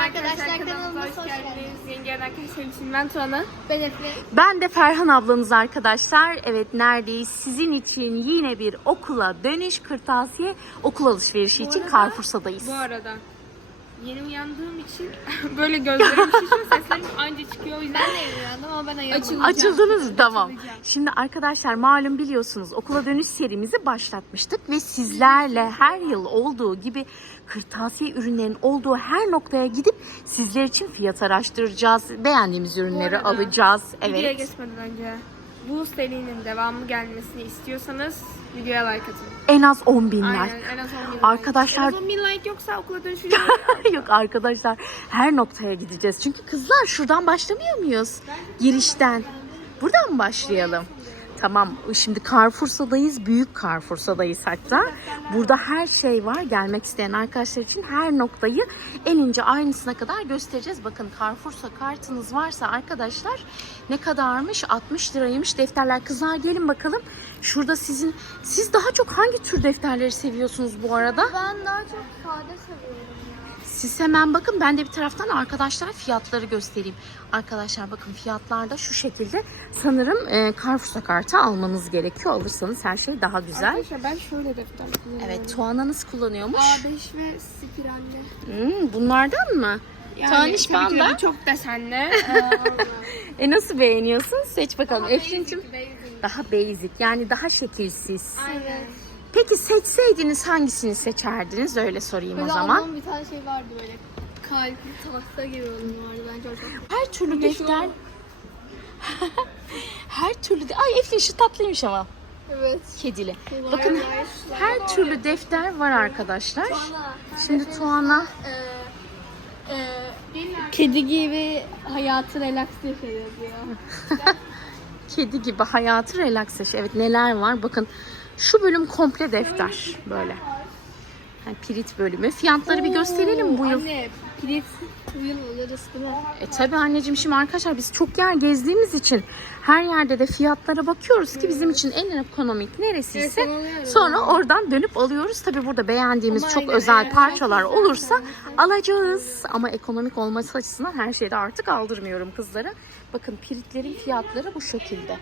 arkadaşlar kanalımıza hoş geldiniz. Yengen arkadaşlar için ben Tuana. Ben Efe. Ben de Ferhan ablanız arkadaşlar. Evet neredeyiz? Sizin için yine bir okula dönüş kırtasiye okul alışverişi için Carrefour'sadayız. Bu arada yeni uyandığım için böyle gözlerim şişiyor seslerim anca çıkıyor o yüzden Ben de uyandım ama ben ayılmadım. Açıldınız tamam. Açılacağım. Şimdi arkadaşlar malum biliyorsunuz okula dönüş serimizi başlatmıştık ve sizlerle her yıl olduğu gibi kırtasiye ürünlerin olduğu her noktaya gidip sizler için fiyat araştıracağız. Beğendiğimiz ürünleri arada alacağız. videoya Evet. geçmeden önce bu serinin devamı gelmesini istiyorsanız videoya like atın. En az 10 bin Aynen like. en az 10 bin like. Arkadaşlar- En az 10 bin like yoksa okula dönüşeceğim. Yok arkadaşlar her noktaya gideceğiz. Çünkü kızlar şuradan başlamıyor muyuz? Girişten. Buradan mı başlayalım? Tamam şimdi Carrefour'sadayız. Büyük Carrefour'sadayız hatta. Burada her şey var. Gelmek isteyen arkadaşlar için her noktayı en ince ayrıntısına kadar göstereceğiz. Bakın Carrefour'sa kartınız varsa arkadaşlar ne kadarmış? 60 liraymış defterler. Kızlar gelin bakalım. Şurada sizin siz daha çok hangi tür defterleri seviyorsunuz bu arada? Ben daha çok sade seviyorum. Siz hemen bakın ben de bir taraftan arkadaşlar fiyatları göstereyim. Arkadaşlar bakın fiyatlar da şu şekilde. Sanırım e, Carrefour'sa kartı almanız gerekiyor. Alırsanız her şey daha güzel. Arkadaşlar ben şöyle defter kullanıyorum. Evet Tuana nasıl kullanıyormuş? A5 ve spiralli. Hmm, bunlardan mı? De Panda. bu çok desenli. E nasıl beğeniyorsun? Seç bakalım. Efrin'cim basic, basic. daha basic yani daha şekilsiz. Aynen. Peki seçseydiniz hangisini seçerdiniz? Öyle sorayım Böyle o zaman. bir tane şey vardı böyle. Kalpli tahta gibi onun vardı. Bence çok. Her türlü defter. Her türlü de... Ay Efrin şu tatlıymış ama. Evet. Kedili. Var, Bakın var. her türlü defter var arkadaşlar. Tuana, Şimdi Tuana Ee, e, kedi gibi hayatı relax yaşıyor diyor. kedi gibi hayatı relax yaşıyor. Evet neler var bakın. Şu bölüm komple defter böyle. Yani pirit bölümü. Fiyatları bir gösterelim bu yıl. Anne, pirit bu yıl alırız değil mi? E tabi anneciğim şimdi arkadaşlar biz çok yer gezdiğimiz için her yerde de fiyatlara bakıyoruz ki bizim için en ekonomik neresiyse Evet, sonra oradan dönüp alıyoruz. Tabi burada beğendiğimiz Ama çok aynen, özel eğer parçalar herkes olursa alacağız. Ama ekonomik olması açısından her şeyde artık aldırmıyorum kızlara. Bakın piritlerin fiyatları bu şekilde.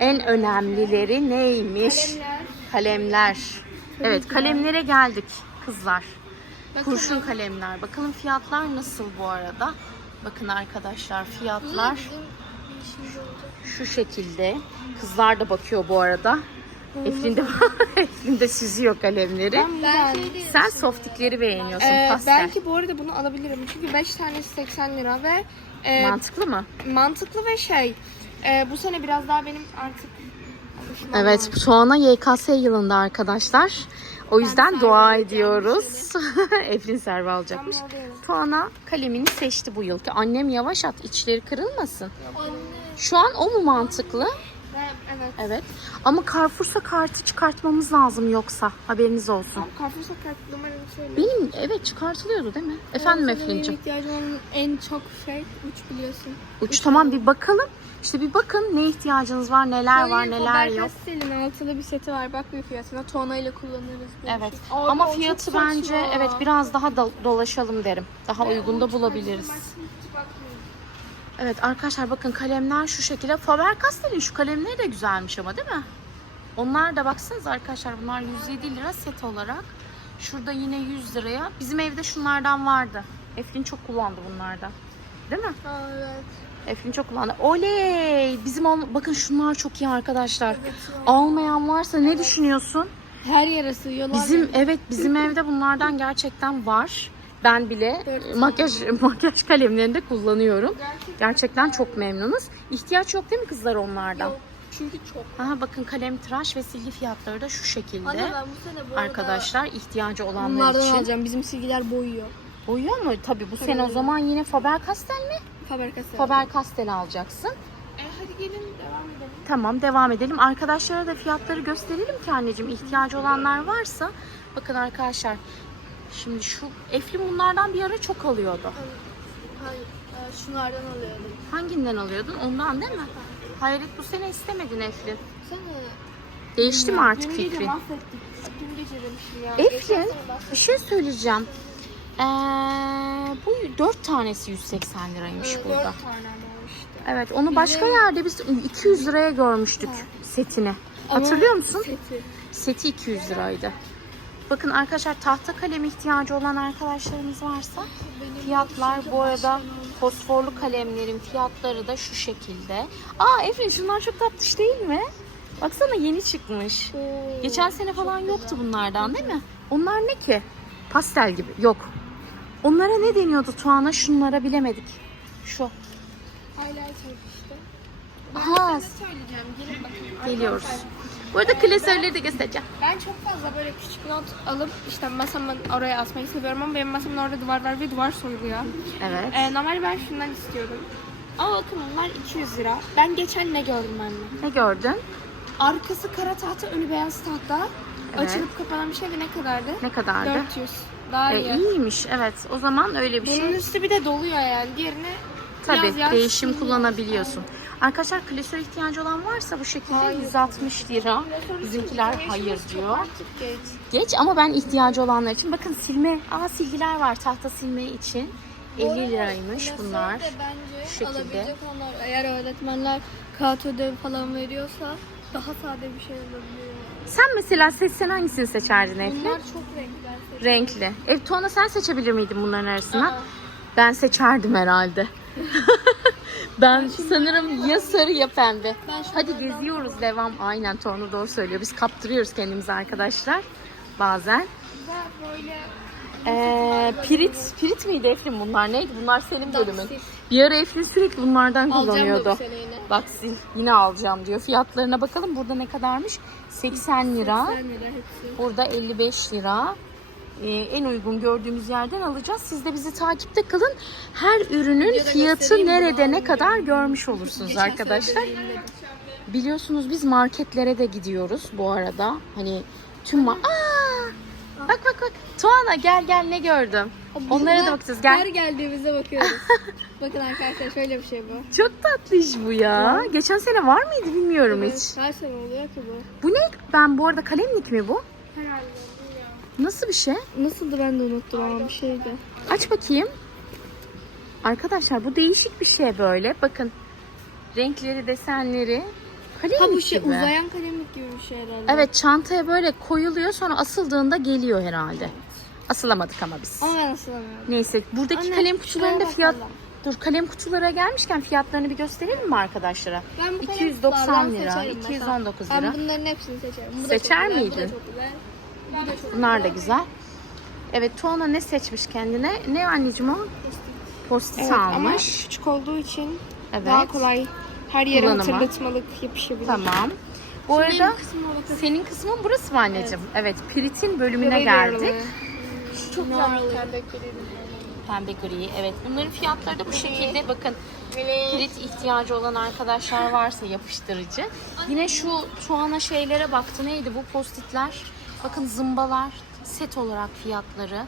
En önemlileri neymiş? Kalemler. Evet kalemlere geldik kızlar. Kurşun kalemler. Bakalım fiyatlar nasıl bu arada? Bakın arkadaşlar fiyatlar olacak. şu şekilde. Kızlar da bakıyor bu arada. Eflin de, Eflin de süzüyor kalemleri. Ben şey. Sen softikleri beğeniyorsun Ee, pastel. belki bu arada bunu alabilirim. Çünkü 5 tanesi 80 lira ve e, Mantıklı mı? mantıklı ve şey e, bu sene biraz daha benim artık Evet. Tuana YKS yılında arkadaşlar. O yüzden servi dua ediyoruz. Eflin servi alacakmış. Ben. Tuana kalemini seçti bu yıl ki annem yavaş at içleri kırılmasın. Anne. Şu an o mu mantıklı? Ben- evet. Evet. Ama Carrefour'sa kartı çıkartmamız lazım yoksa haberiniz olsun. Tamam, Carrefour'sa kart numaranı söyle. Benim evet çıkartılıyordu değil mi? Efendim Benim Eflin'cim. ihtiyacım olan en çok şey uç biliyorsun. Uç tamam bir bakalım. İşte bir bakın ne ihtiyacınız var, neler var, neler yok. Faber-Castell'in altılı bir seti var. Bak bir fiyatına. Tona ile kullanırız. Evet. Abi, Ama fiyatı saçma. bence evet biraz daha da dolaşalım derim. Daha uygun da bulabiliriz. Evet arkadaşlar bakın kalemler şu şekilde. Faber-Castell'in şu kalemleri de güzelmiş ama değil mi? Onlar da baksanız arkadaşlar bunlar 107 lira set olarak. Şurada yine 100 liraya. Bizim evde şunlardan vardı. Eflin çok kullandı bunlardan. Değil mi? Aa, evet. Eflin çok kullandı. Oley! Bizim ol- bakın şunlar çok iyi arkadaşlar. Evet ya. Almayan varsa ne düşünüyorsun? Her yere sığıyorlar. Bizim evet bizim evde bunlardan gerçekten var. Ben bile makyaj makyaj kalemlerinde kullanıyorum. Gerçekten çok memnunuz. İhtiyaç yok değil mi kızlar onlardan? Yok. Çünkü çok. Aha bakın kalem tıraş ve silgi fiyatları da şu şekilde. Anne ben bu sene bu arada Arkadaşlar ihtiyacı olanlar bunlardan için. alacağım. Bizim silgiler boyuyor. Boyuyor mu? Tabii bu sene o boyuyor. zaman yine Faber-Castell mi? Faber-Castell. Faber-Castell alacaksın. E, hadi gelin devam edelim. Tamam devam edelim. Arkadaşlara da fiyatları gösterelim ki anneciğim ihtiyacı olanlar varsa. Bakın arkadaşlar şimdi şu Eflin bunlardan bir ara çok alıyordu. Hayır. e, Şunlardan alıyordum. Hanginden alıyordun? Ondan değil mi? Hayret bu sene istemedin Eflin. Sen Değişti mi artık Dün gece fikrin? mahvettik. Dün gece demişim ya. Eflin Geçen sene bahsettik. bir şey söyleyeceğim. Ee, 4 tanesi 180 liraymış Dört burada. tane ama işte. Evet onu başka yerde biz 200 liraya görmüştük setini. Hatırlıyor musun? Seti. Seti 200 liraydı. Bakın arkadaşlar tahta kalem ihtiyacı olan arkadaşlarımız varsa fiyatlar bu arada fosforlu kalemlerin fiyatları da şu şekilde. Aa Efrin şunlar çok tatlış değil mi? Baksana yeni çıkmış. Geçen sene falan yoktu bunlardan değil mi? Onlar ne ki? Pastel gibi. Yok. Onlara ne deniyordu Tuana? Şunlara bilemedik. Şu. Highlighter işte. Aha, Söyleyeceğim. Gelin bakın. geliyoruz. Bu arada klasörleri de göstereceğim. Ben çok fazla böyle küçük not alıp işte masamın oraya asmayı seviyorum ama benim masamın orada duvar var ve duvar soyuluyor. Evet. Ee, normalde ben şundan istiyordum. Ama bakın onlar 200 lira. Ben geçen ne gördüm anne? Ne gördün? Arkası kara tahta, önü beyaz tahta. Evet. Açılıp kapanan bir şey ve ne kadardı? Ne kadardı? 400. Daha E, iyi. iyiymiş evet. O zaman öyle bir Bunun şey. üstü bir de doluyor yani. Diğerini Tabii değişim kullanabiliyorsun. Arkadaşlar klasör ihtiyacı olan varsa bu şekilde 160 lira. Bizimkiler hayır diyor. Geç. Geç ama ben ihtiyacı olanlar için bakın silme. Aa silgiler var tahta silme için. 50 liraymış bunlar. De bence Şu şekilde. onlar eğer öğretmenler kağıt ödevi falan veriyorsa daha sade bir şey olabiliyor. Sen mesela seçsen hangisini seçerdin Efli? Bunlar çok renkli. Renkli. Ev Tuana sen seçebilir miydin bunların arasına? Aa. Ben seçerdim herhalde. ben sanırım ya sarı ya pembe. Ben Hadi geziyoruz devam. Aynen Tuana doğru söylüyor. Biz kaptırıyoruz kendimizi arkadaşlar. Bazen. Ve böyle Ee, pirit, pirit miydi Eflin bunlar? Neydi? Bunlar senin bölümün. Daksil. Bir ara Eflin sürekli bunlardan Alacağım da kullanıyordu. bu sene yine. Bak sil, yine alacağım diyor. Fiyatlarına bakalım. Burada ne kadarmış? 80 lira. 80 lira hepsi. Burada 55 lira. Ee, en uygun gördüğümüz yerden alacağız. Siz de bizi takipte kalın. Her ürünün Videoda fiyatı göstereyim nerede ne kadar görmüş olursunuz Geçen arkadaşlar. deneyimledim. Biliyorsunuz biz marketlere de gidiyoruz bu arada. Hani tüm ma- Aa! Bak bak bak. Tuana gel gel ne gördüm. Onlara da bakacağız. Gel. Her geldiğimizde bakıyoruz. Bakın arkadaşlar şöyle bir şey bu. Çok tatlış bu ya. Geçen sene var mıydı bilmiyorum hiç. Evet, her sene oluyor ki bu. Bu ne? Ben bu arada kalemlik mi bu? herhalde. Nasıl bir şey? Nasıldı ben de unuttum ama bir şeydi. Aç bakayım. Arkadaşlar bu değişik bir şey böyle. Bakın. Renkleri, desenleri. Kalemlik Ha bu şey gibi. uzayan kalemlik gibi bir şey herhalde. Evet çantaya böyle koyuluyor sonra asıldığında geliyor herhalde. Asılamadık ama biz. Ama ben asılamıyorum. Neyse buradaki Anne, kalem kutularında şuraya fiyat... bakalım. Dur kalem kutulara gelmişken fiyatlarını bir gösterelim mi arkadaşlara? Ben bu 290 kalemliklerden lira, seçerim mesela. 219 Ben lira. bunların hepsini seçerim. Bu da Seçer Bu miydin? da çok güzel. Bu da çok Bunlar da güzel. Evet Tuana ne seçmiş kendine? Ne anneciğim o? Post-it Evet ama almış. küçük olduğu için Evet. daha kolay her yere Kullanımı. hatırlatmalık yapışabilir. Tamam. Bu arada benim kısmına bakın. senin kısmın burası mı anneciğim? Evet. Pirit'in bölümüne Bebeği geldik. aralığı. Çok güzel. Pembe gri. Evet. Bunların fiyatları da bu şekilde. Bakın pirit ihtiyacı olan arkadaşlar varsa yapıştırıcı. Yine şu Tuana şeylere baktı. Neydi bu postitler? Bakın zımbalar. Set olarak fiyatları.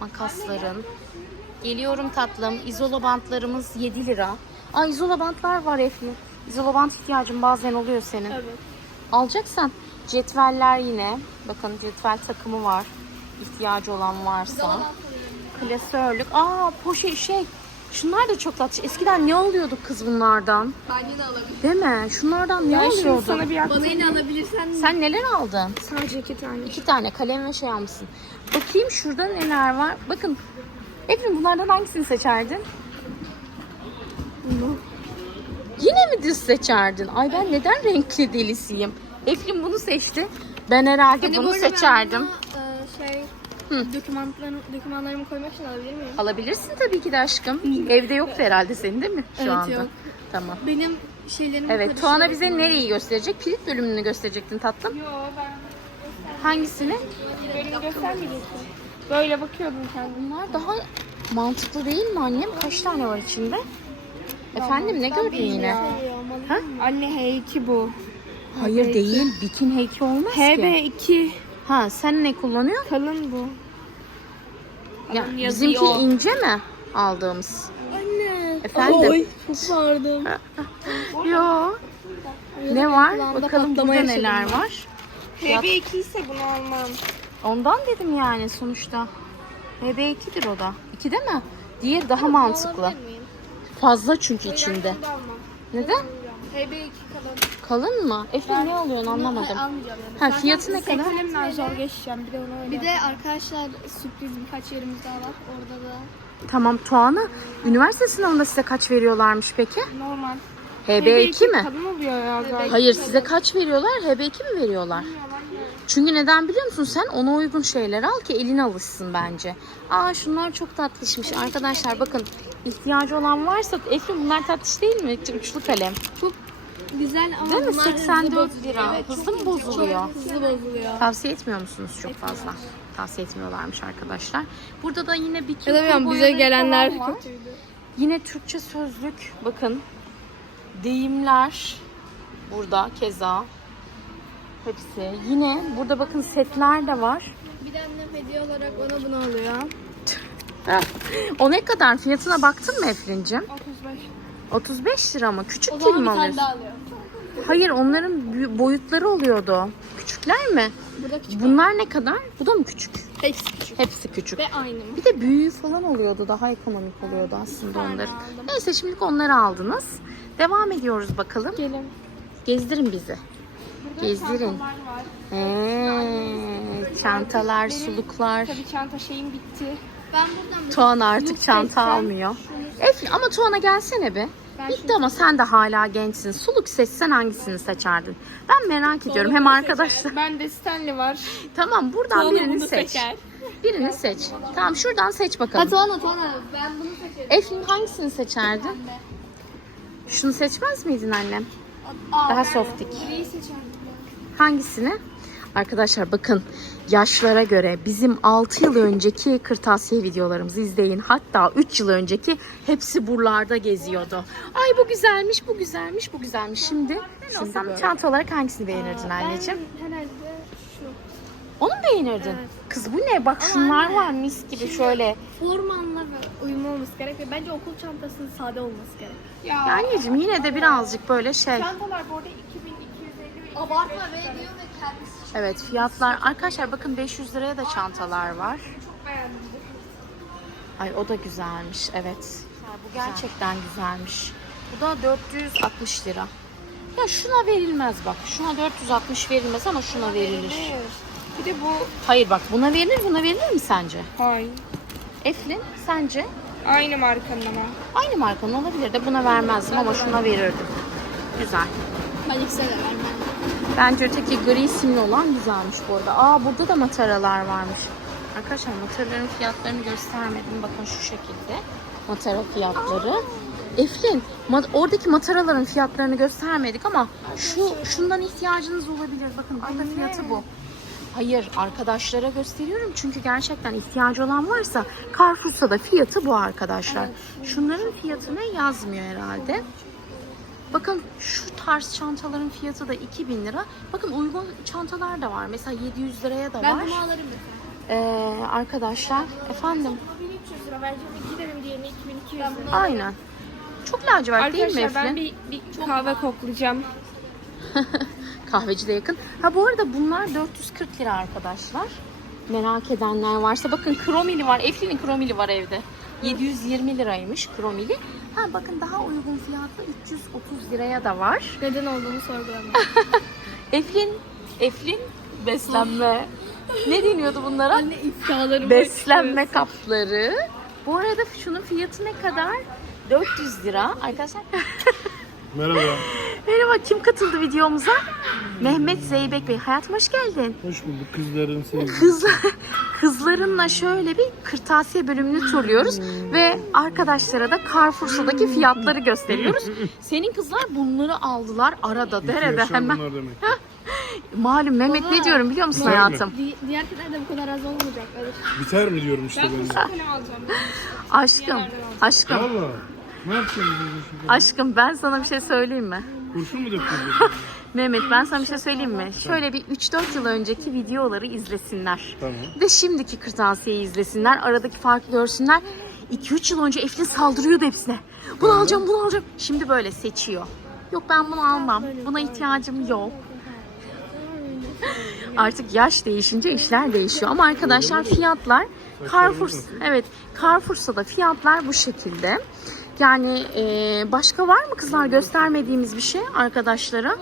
Makasların. Geliyorum tatlım. İzola bantlarımız 7 lira. Aa izola bantlar var Efli. İzola bant ihtiyacın bazen oluyor senin. Evet. Alacaksan cetveller yine. Bakın cetvel takımı var. İhtiyacı olan varsa. Klasörlük. Aa poşet şey. Şunlar da çok tatlı. Eskiden ne alıyorduk kız bunlardan? Ben yine alabilirim. Değil mi? Şunlardan ne Ben şimdi alıyorduk? sana bir Bana yaptım. yine alabilirsen Sen neler aldın? Sadece iki tane. İki tane kalem ve şey almışsın. Bakayım şurada neler var. Bakın. Efendim bunlardan hangisini seçerdin? Bunu. Yine mi düz seçerdin? Ay ben neden renkli delisiyim? Eflin bunu seçti. Ben herhalde Hani bunu bu arada ben seçerdim. buna, şey Hı. dokümanlarımı, dokümanlarımı koymak için alabilir miyim? Alabilirsin tabii ki de aşkım. Evde yoktu herhalde senin değil mi şu Evet, anda? yok. Tamam. Benim şeylerimi Evet. Tuana bize nereyi gösterecek? Pirit bölümünü gösterecektin tatlım. Yo ben Hangisini? bölümü göstermeyecektim. Böyle bakıyordum kendim. Bunlar daha mantıklı değil mi annem? Kaç tane var içinde? Efendim ne gördün yine? Alayım Ha? Anne H2 bu. Hayır değil. Bikin heyki olmaz ki. HB2 Ha sen ne kullanıyorsun? kalın bu. Ya, Alın bizimki yazıyor. ince mi aldığımız? Anne. Efendim? Ay çok. Yo. Ne var? Bakalım burada yaşadım neler var. Fiyat- HB2 ise bunu almam. Ondan dedim yani sonuçta. HB2'dir o da. 2 de mi? Diğeri daha mantıklı. Fazla çünkü içinde. Neden? HB2 kalın. Kalın mı? Efendim ne alıyorsun anlamadım. Almayacağım yani. Ha fiyatı ne kadar? Sekilimden zor geçeceğim. Bir de onu öyle. Bir de arkadaşlar sürpriz birkaç yerimiz daha var. Orada da Tamam Tuana üniversite sınavında size kaç veriyorlarmış peki? normal. HB2 mi? Kadın oluyor ya galiba. Hayır size kaç veriyorlar? HB2 mi veriyorlar? Çünkü neden biliyor musun? Sen ona uygun şeyler al ki elin alışsın bence. Aa şunlar çok tatlışmış. Arkadaşlar bakın ihtiyacı olan varsa Eflin bunlar tatlış değil mi? Uçlu kalem. çok güzel ama Değil mi? bunlar hızlı 84 bozuluyor. lira. Evet, Hızlı mı bozuluyor? Çok hızlı bozuluyor. Tavsiye etmiyor musunuz çok fazla? Tavsiye etmiyorlarmış arkadaşlar. Burada da yine bir da bilmiyorum bize gelenler kötüydü. Yine Türkçe sözlük. Bakın. Deyimler. Burada keza. Hepsi. Yine burada bakın setler de var. Bir de annem hediye olarak bana bunu alıyor. O ne kadar? Fiyatına baktın mı Efrin'cim? 35. 35 lira mı? O Küçük zaman bir tane alıyorsun. daha alıyor. Hayır onların boyutları oluyordu. Küçükler mi? Burada küçük. Bunlar ne kadar? Bu da mı küçük? Hepsi küçük. Hepsi küçük. Ve aynı mı? Bir de büyüğü falan oluyordu. Daha ekonomik oluyordu aslında tane onların. aldım. Neyse şimdilik onları aldınız. Devam ediyoruz bakalım. Gelin. Gezdirin bizi. Burada Gezdirin. çantalar var. Ee, çantalar, suluklar. Tabii çanta şeyim bitti. Ben buradan bir Tuana artık çanta almıyor. Eflin ama Tuana gelsene be. Ben Bitti ama sen de hala gençsin. Suluk seçsen hangisini seçerdin? Ben merak ediyorum. Hem arkadaşlar. Ben de Stanley var. Tamam buradan Tuana birini seç. seçer. Birini seç. Tamam şuradan seç bakalım. Tuana Tuana ben bunu seçerim. Eflin hangisini seçerdin? Pembe. Şunu seçmez miydin annem? Aa, Daha softik. Griyi seçerdim. Hangisini? Arkadaşlar bakın yaşlara göre bizim 6 yıl önceki kırtasiye videolarımızı izleyin. Hatta 3 yıl önceki hepsi buralarda geziyordu. Ay bu güzelmiş, bu güzelmiş, bu güzelmiş. Şimdi, şimdi sen çanta olarak hangisini beğenirdin anneciğim? Ben herhalde şu. Onu mu beğenirdin? Kız bu ne? Bak şunlar var mis gibi şöyle. Formanla uyumlu olması gerekiyor. Bence okul çantasının sade olması gerekiyor. Ya. Ya anneciğim yine de birazcık böyle şey. Çantalar bu arada 2250 ve Abartma ve diyor ve kendisi Evet fiyatlar. Arkadaşlar bakın 500 liraya da çantalar var. Ay o da güzelmiş evet. Bu gerçekten güzelmiş. Bu da 460 lira. Ya şuna verilmez bak. Şuna 460 verilmez ama şuna verilir. Bir de bu Hayır bak buna verilir buna verilir mi sence? Hayır. Eflin sence? Aynı markanın ama. Aynı markanın olabilir de buna vermezdim ama şuna verirdim. Güzel. Ben ikisine de vermem. Bence öteki gri simli olan güzelmiş bu arada. Aa burada da mataralar varmış. Arkadaşlar mataraların fiyatlarını göstermedim. Bakın şu şekilde matara fiyatları. Eflin, oradaki mataraların fiyatlarını göstermedik ama şu şundan ihtiyacınız olabilir. Bakın burada fiyatı bu. Hayır, arkadaşlara gösteriyorum çünkü gerçekten ihtiyacı olan varsa Carrefour'sa da fiyatı bu arkadaşlar. Şunların fiyatı ne yazmıyor herhalde. Bakın şu tarz çantaların fiyatı da 2000 lira. Bakın uygun çantalar da var. Mesela 700 liraya da Ben var. bunu alırım mesela. Ee, arkadaşlar efendim 1300 lira vereceğim giderim diğerine 2200 lira. aynen. Çok lacivert değil mi Arkadaşlar ben Eflin? bir, bir kahve koklayacağım. Kahveci de yakın. Ha bu arada bunlar 440 lira arkadaşlar. Merak edenler varsa bakın kromili var. Eflin'in kromili var evde. 720 liraymış kromili. Ha bakın daha uygun fiyatlı 330 liraya da var. Neden olduğunu sorgulamıyorum. Eflin, Eflin beslenme. ne deniyordu bunlara? Anne ifşalarımı Beslenme kapları. Bu arada şunun fiyatı ne kadar? 400 lira. Arkadaşlar Merhaba, merhaba kim katıldı videomuza? Mehmet Zeybek Bey. Hayatım hoş geldin. hoş bulduk kızların sevgisi. Kız, kızlarınla şöyle bir kırtasiye bölümünü turluyoruz ve arkadaşlara da Carrefour'daki fiyatları gösteriyoruz. Senin kızlar bunları aldılar arada derede hemen. bunlar demek. Malum Mehmet ne diyorum biliyor musun Biter mi? hayatım? Di- diğer kadar da bu kadar az olmayacaklar. Biter mi diyorum işte Ben ben bu de. kalem alacağım. Aşkım, aşkım, Valla. Ne biz şimdi? aşkım ben sana bir şey söyleyeyim mi? Kurşun mu döktürdün? Mehmet ben sana bir şey söyleyeyim mi? Şöyle bir 3-4 yıl önceki videoları izlesinler. tamam. Ve şimdiki kırtasiyeyi izlesinler. Aradaki farkı görsünler. 2-3 yıl önce Eflin saldırıyordu hepsine. Bunu alacağım, bunu alacağım. Şimdi böyle seçiyor. Yok ben bunu almam. Buna ihtiyacım yok. Artık yaş değişince işler değişiyor. Ama arkadaşlar fiyatlar Carrefour, evet Carrefour'sa da fiyatlar bu şekilde. Yani e, başka var mı kızlar göstermediğimiz bir şey arkadaşlara?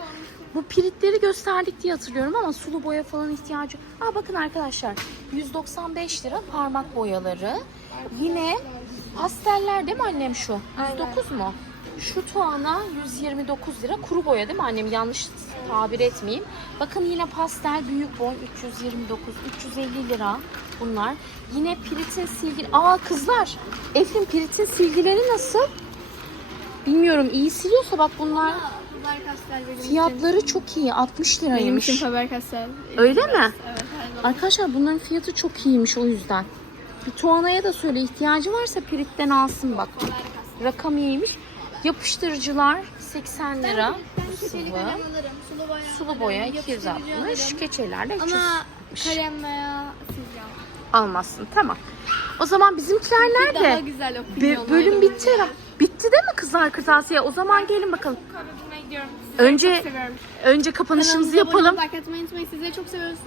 Bu piritleri gösterdik diye hatırlıyorum ama sulu boya falan ihtiyacı. Aa bakın arkadaşlar 195 lira parmak boyaları. Yine pasteller değil mi annem şu? 109 mu? Şu tuana 129 lira kuru boya değil mi annem? Yanlış tabir etmeyeyim. Bakın yine pastel büyük boy 329, 350 lira bunlar. Yine Pirit'in silgi... Aa kızlar! Eflin Pirit'in silgileri nasıl? Bilmiyorum iyi siliyorsa bak bunlar benim fiyatları çok iyi 60 için. Benim liraymış. için Faber-Castell. Öyle mi? Evet. Arkadaşlar bunların fiyatı çok iyiymiş o yüzden. Bir Tuana'ya da söyle ihtiyacı varsa Pirit'ten alsın bak. Rakam iyiymiş. Yapıştırıcılar 80 lira. Kalem alırım. Sulu boya Sulu boya alırım, yapıştırıcı 260. alırım. Keçeler de Ama 360. kalem veya. Almazsın tamam. O zaman bizimkiler Daha nerede? güzel Be- bölüm bitti herhalde. Bitti değil mi kızlar kırtasiye? O zaman gelin bakalım. Önce önce kapanışımızı yapalım. Like atmayı unutmayın. Sizleri çok seviyoruz.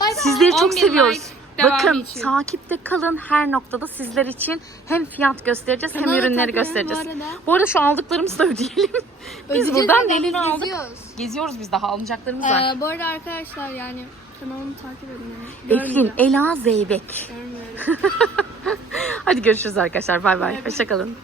Bay bay. Sizleri çok 11 seviyoruz. like devamı Bakın için. takipte kalın her noktada sizler için hem fiyat göstereceğiz hem Kanalı ürünleri göstereceğiz. bu arada. Bu arada şu aldıklarımızı da ödeyelim. Biz Ödeyeceğiz buradan delini aldık. geziyoruz. Geziyoruz biz daha alınacaklarımız var. Ee, bu arada arkadaşlar yani kanalımı takip edin. Yani. Eflin. Ela Zeybek. Hadi görüşürüz arkadaşlar. Bay bay. Hoşçakalın.